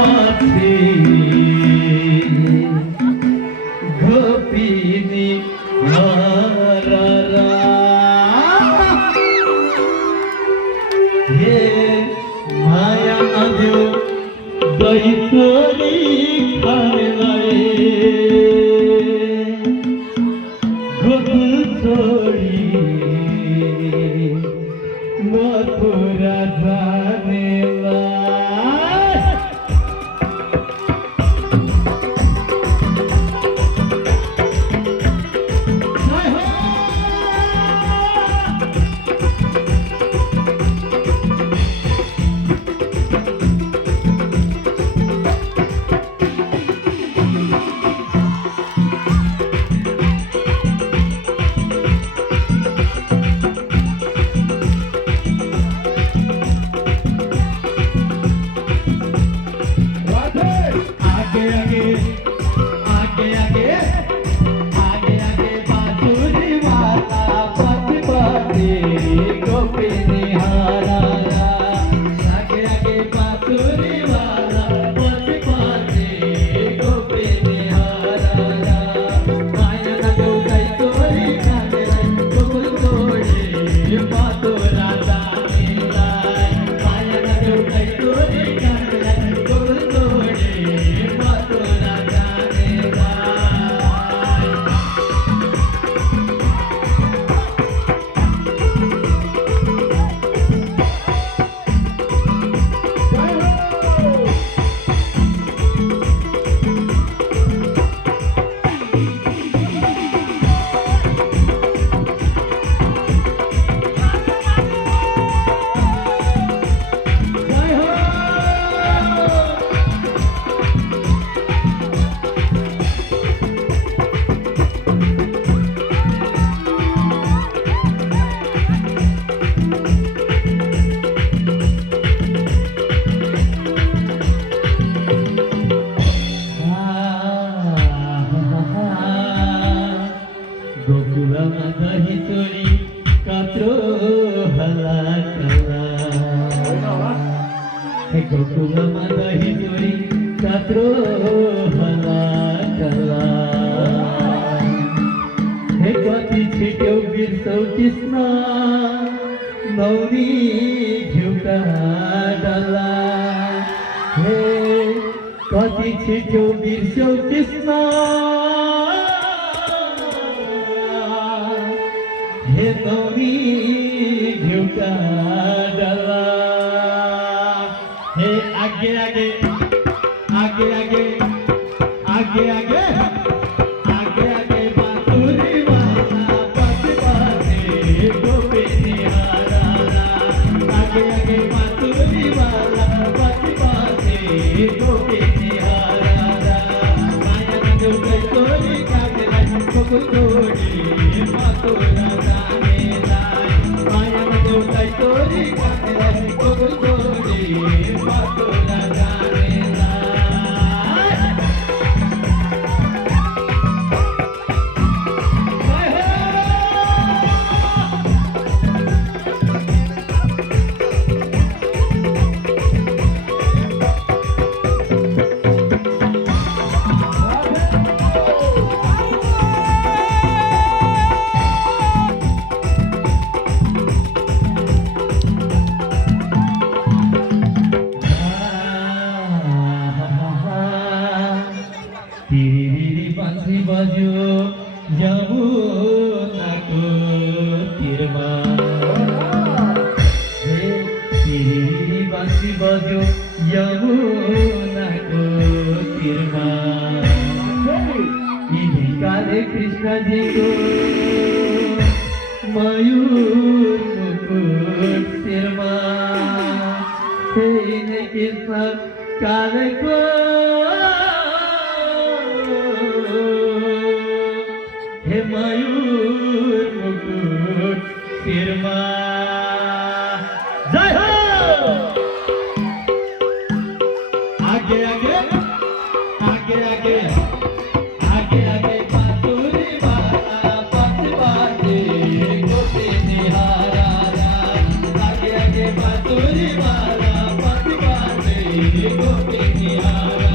পাছে গোপিনী হারারা হে মায়া আজো দৈতরি খায় গোকুল ছড়ি মথুরা জানেলা गोकुला माता हितोरी कात्रो हला कला हे गोकुला माता हितोरी कात्रो हला कला हे कति छिट्यो बिर्सौ कृष्ण नौरी घिउका डला हे कति छिट्यो बिर्सौ कृष्ण हे नौरी घिउका डला हे आगे आगे आगे आगे आगे आगे आगे आगे बांसुरी वाला पासे पासे गोपिनी हारारा आगे आगे बांसुरी वाला पासे पासे गोपिनी हारारा माया नगो गई तोरी कागला गोकुल तोरी मातोरा बजो यमुना को तीरमा तेरी बांसी बजो यमुना को तीरमा इन्हीं काले कृष्ण जी को मयूर मुकुट सिरमा इन्हीं कृष्ण काले को हे मयूर मुकुट सिरमा जय हो आगे आगे आगे आगे आगे आगे बांसुरी वाला पासे पासे गोपिनी हारारा आगे आगे बांसुरी वाला पासे पासे गोपिनी निहारा